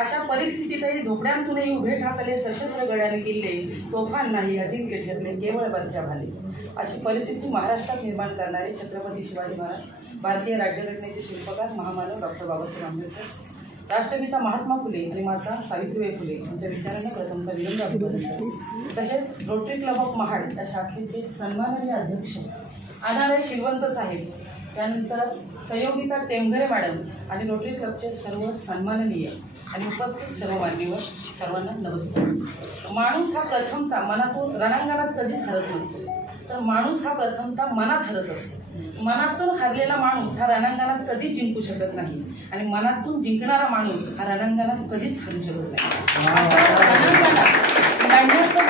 अशा परिस्थितीतही झोपड्यांतूनही उभे ठाकले सशस्त्र गड्याने किल्ले, तोफान नाही अजिंक्य ठरले केवळ बलच्या भाले. अशी परिस्थिती महाराष्ट्रात निर्माण करणारे छत्रपती शिवाजी महाराज, भारतीय राज्यघटनेचे शिल्पकार महामानव डॉक्टर बाबासाहेब आंबेडकर, राष्ट्रपिता महात्मा फुले आणि माता सावित्रीबाई फुले यांच्या विचारांना प्रथमतः विनम्र अभिवादन करते. तसेच रोटरी क्लब ऑफ महाड या शाखेचे सन्माननीय अध्यक्ष अनारे शिलवंत साहेब, त्यानंतर सहयोगिता टेमघरे मॅडम आणि रोटरी क्लबचे सर्व सन्माननीय आणि उपस्थित सर्व मान्यवर, सर्वांना नमस्कार. माणूस हा प्रथमतः मनातून रणांगणात कधीच हरत नसतो, तर माणूस हा प्रथमतः मनात हरत असतो. मनातून हरलेला माणूस हा रणांगणात कधीच जिंकू शकत नाही आणि मनातून जिंकणारा माणूस हा रणांगणात कधीच हरू शकत नाही.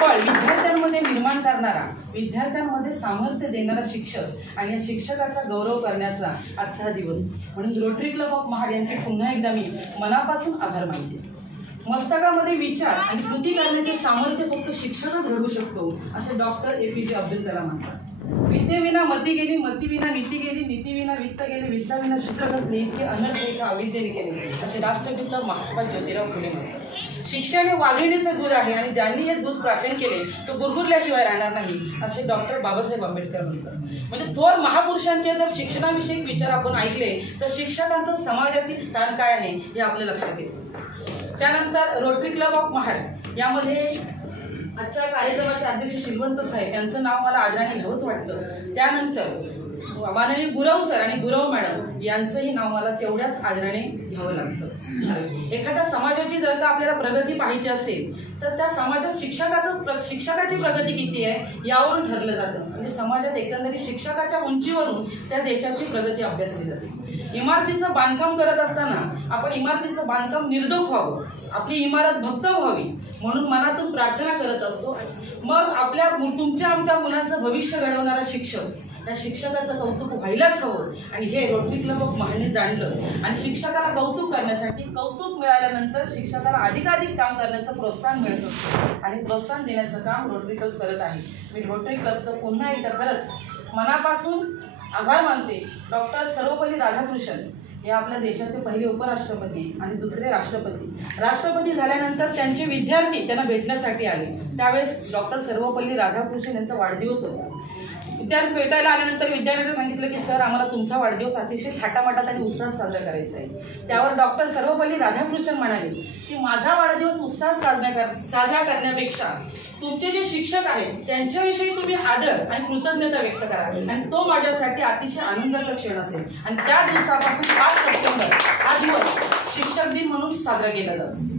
बळ विद्यार्थ्यांमध्ये निर्माण करणारा, विद्यार्थ्यांमध्ये सामर्थ्य देणारा शिक्षक आणि या शिक्षकाचा गौरव करण्याचा आजचा दिवस. म्हणून रोटरी क्लब ऑफ महाड यांचे पुन्हा एकदा मी मनापासून आभार मानते. मस्तकामध्ये विचार आणि कृती करण्याचे सामर्थ्य फक्त शिक्षकच घडवू शकतो असे डॉक्टर APJ अब्दुल कलाम म्हणतात. विद्येविना मती गेली, मतीविना नीती गेली, नीतीविना वित्त गेले, वित्ताविना सूत्र घातले, इतके अनर्थ एका अविद्येने केले असे राष्ट्रपिता महात्मा ज्योतिराव फुले म्हणतात. शिक्षण हे वाघिणीचं दूध आहे आणि ज्यांनी हे दूध प्राशन केले तो गुरगुरल्याशिवाय राहणार नाही असे डॉक्टर बाबासाहेब आंबेडकर म्हणतात. म्हणजे थोर महापुरुषांचे जर शिक्षणाविषयी विचार आपण ऐकले तर शिक्षकांचं समाजातील स्थान काय आहे हे आपल्या लक्षात येते. त्यानंतर रोटरी क्लब ऑफ महाड यामध्ये आजच्या कार्यक्रमाचे अध्यक्ष शिलवंत साहेब यांचं नाव मला आदराने घ्यावंच वाटतं. त्यानंतर माननीय गुरव सर आणि गुरव मॅडम यांचंही नाव मला तेवढ्याच आदराने घ्यावं लागतं. एखाद्या समाजाची जर का आपल्याला प्रगती पाहिजे असेल तर त्या समाजात शिक्षकाची प्रगती किती आहे यावरून ठरलं जातं. म्हणजे समाजात एकंदरीत शिक्षकाच्या उंचीवरून त्या देशाची प्रगती अभ्यासली जाते. इमारतीचं बांधकाम करत असताना आपण इमारतीचं बांधकाम निर्धोक व्हावं, आपली इमारत भक्कम व्हावी म्हणून मनातून प्रार्थना करत असतो. मग तुमच्या आमच्या मुलांचं भविष्य घडवणारा शिक्षक, त्या शिक्षकाचं कौतुक व्हायलाच हवं आणि हे रोटरी क्लब ऑफ महाडने जाणलं आणि शिक्षकाला कौतुक करण्यासाठी कौतुक मिळाल्यानंतर शिक्षकाला अधिकाधिक काम करण्याचं प्रोत्साहन मिळत असतं आणि प्रोत्साहन देण्याचं काम रोटरी क्लब करत आहे. मी रोटरी क्लबचं पुन्हा एकदा खरंच मनापासून आभार मानते. डॉक्टर सर्वपल्ली राधाकृष्णन हे आपल्या देशाचे पहिले उपराष्ट्रपती आणि दुसरे राष्ट्रपती झाल्यानंतर त्यांचे विद्यार्थी त्यांना भेटण्यासाठी आले. त्यावेळेस डॉक्टर सर्वपल्ली राधाकृष्णन यांचा वाढदिवस होता. विद्यार्थी भेटायला आल्यानंतर विद्यार्थ्यांनी सांगितलं की सर आम्हाला तुमचा वाढदिवस अतिशय थाटामाटात आणि उत्साहात साजरा करायचा आहे. त्यावर डॉक्टर सर्वपल्ली राधाकृष्णन म्हणाले की माझा वाढदिवस उत्साहात साजरा करण्यापेक्षा तुमचे जे शिक्षक आहेत त्यांच्याविषयी तुम्ही आदर आणि कृतज्ञता व्यक्त करा आणि तो माझ्यासाठी अतिशय आनंदाचा क्षण असेल. आणि त्या दिवसापासून 5 सप्टेंबर हा दिवस शिक्षक दिन म्हणून साजरा केला जातो.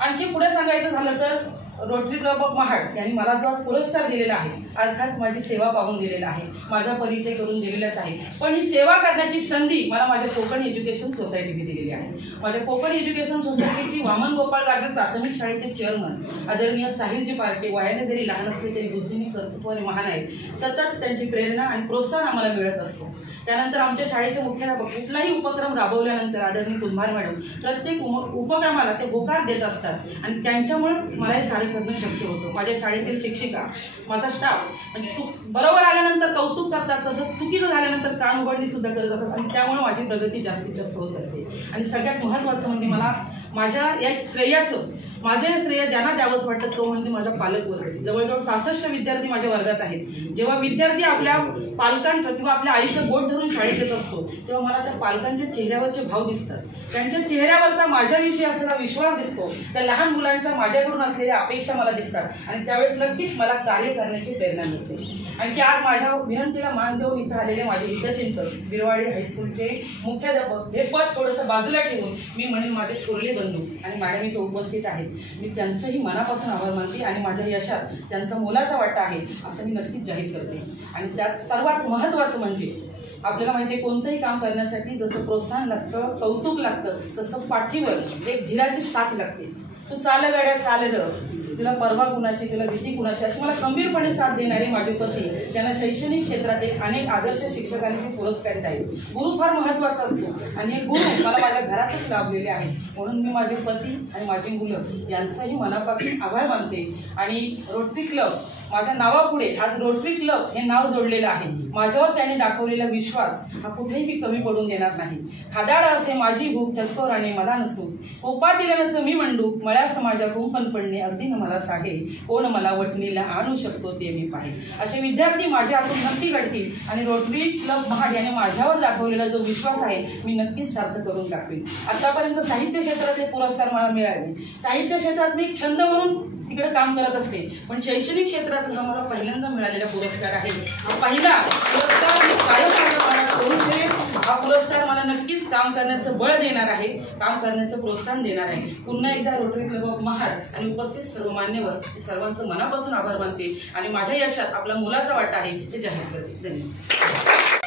आणखी पुढे सांगायचं झालं तर रोटरी क्लब ऑफ महाड यांनी मला जो आज पुरस्कार दिलेला आहे अर्थात माझी सेवा पाहून दिलेला आहे, माझा परिचय करून दिलेलाच आहे. पण ही सेवा करण्याची संधी मला माझ्या कोकण एज्युकेशन सोसायटीने दिलेली आहे. माझ्या कोकण एज्युकेशन सोसायटीची वामन गोपाळ गाडगे प्राथमिक शाळेचे चेअरमन आदरणीय साहिलजी पार्टे वयाने जरी लहान असले तरी बुद्धीने कर्तृत्वाने महान आहेत. सतत त्यांची प्रेरणा आणि प्रोत्साहन आम्हाला मिळत असतो. त्यानंतर आमच्या शाळेचे मुख्याध्यापक कुठलाही उपक्रम राबवल्यानंतर आदरणीय कुंभार मॅडम प्रत्येक उपक्रमाला ते होकार देत असतात आणि त्यांच्यामुळेच मला हे सारे करणं शक्य होतं. माझ्या शाळेतील शिक्षिका, माझा स्टाफ म्हणजे बरोबर आल्यानंतर कौतुक करतात, तसंच चुकीचं झाल्यानंतर कान उघडणी सुद्धा करत असतात आणि त्यामुळे माझी प्रगती जास्तीत जास्त होत असते. आणि सगळ्यात महत्त्वाचं म्हणजे मला माझ्या या श्रेयाचं माझे श्रेय ज्यांना द्यावंच वाटतं तो म्हणजे माझा पालकवर्ग. जवळजवळ 66 विद्यार्थी माझ्या वर्गात आहेत. जेव्हा विद्यार्थी आपल्या पालकांचं किंवा आपल्या आईचं बोट धरून शाळेत येत असतो तेव्हा मला त्या पालकांच्या चेहऱ्यावरचे भाव दिसतात, त्यांच्या चेहऱ्यावरचा माझ्याविषयी असलेला विश्वास दिसतो, त्या लहान मुलांच्या माझ्याकडून असलेल्या अपेक्षा मला दिसतात आणि त्यावेळेस नक्कीच मला कार्य करण्याची प्रेरणा मिळते. आणखी आज माझ्या विनंतीला मान देऊन इथं आलेले माझे हितचिंतक बिरवाडी हायस्कूलचे मुख्याध्यापक हे पद थोडंसं बाजूला ठेवून मी म्हणेन माझे थोरले बंधू आणि मॅडम इथे उपस्थित आहेत. मी त्यांचंही मनापासून आभार मानते आणि माझ्या यशात त्यांचा मोलाचा वाटा आहे असं मी नक्कीच जाहीर करते. आणि त्यात सर्वात महत्त्वाचं म्हणजे आपल्याला माहिती आहे कोणतंही काम करण्यासाठी जसं प्रोत्साहन लागतं, कौतुक लागतं, तसं पाठीवर एक धीराची साथ लागते. तू चाल गड्या चाल र तुला परवा कुणाची, तुला भीती कुणाची, अशी मला खंबीरपणे साथ देणारे माझे पती, ज्यांना शैक्षणिक क्षेत्रात अनेक आदर्श शिक्षकांनी ते पुरस्कारित आहेत. गुरु फार महत्त्वाचा असतो आणि हे गुरु मला माझ्या घरातच लाभलेले आहेत. म्हणून मी माझे पती आणि माझी मुलं यांचाही मनापासून आभार मानते. आणि रोटरी क्लब माझ्या नावापुढे आज रोटरी क्लब हे नाव जोडलेलं आहे. माझ्यावर त्याने दाखवलेला विश्वास हा कुठेही मी कमी पडून देणार नाही. खादाड असे माझी भूक चतकोराने मला नसू, कोपा दिल्यानंच मी मंडूक, मळ्या समाजा कुंपण पडणे अगदी न मला साहे, कोण मला वटणीला आणू शकतो ते मी पाहे. असे विद्यार्थी माझ्या हातून नक्की घडतील आणि रोटरी क्लब महाड याने माझ्यावर दाखवलेला जो विश्वास आहे मी नक्कीच सार्थ करून टाकवेन. आतापर्यंत साहित्य क्षेत्रातले पुरस्कार मला मिळाले. साहित्य क्षेत्रात मी एक छंद म्हणून तिकडे काम करत असते, पण शैक्षणिक क्षेत्रात हा मला पहिल्यांदा मिळालेला पुरस्कार आहे. हा पहिला पुरस्कार मी कायम माझ्या करून ठेवेन. हा पुरस्कार मला नक्कीच काम करण्याचं बळ देणार आहे, काम करण्याचं प्रोत्साहन देणार आहे. पुन्हा एकदा रोटरी क्लब ऑफ महाड आणि उपस्थित सर्व मान्यवर सर्वांचं मनापासून आभार मानते आणि माझ्या यशात आपला मुलाचा वाटा आहे ते जाहीर करते. धन्यवाद.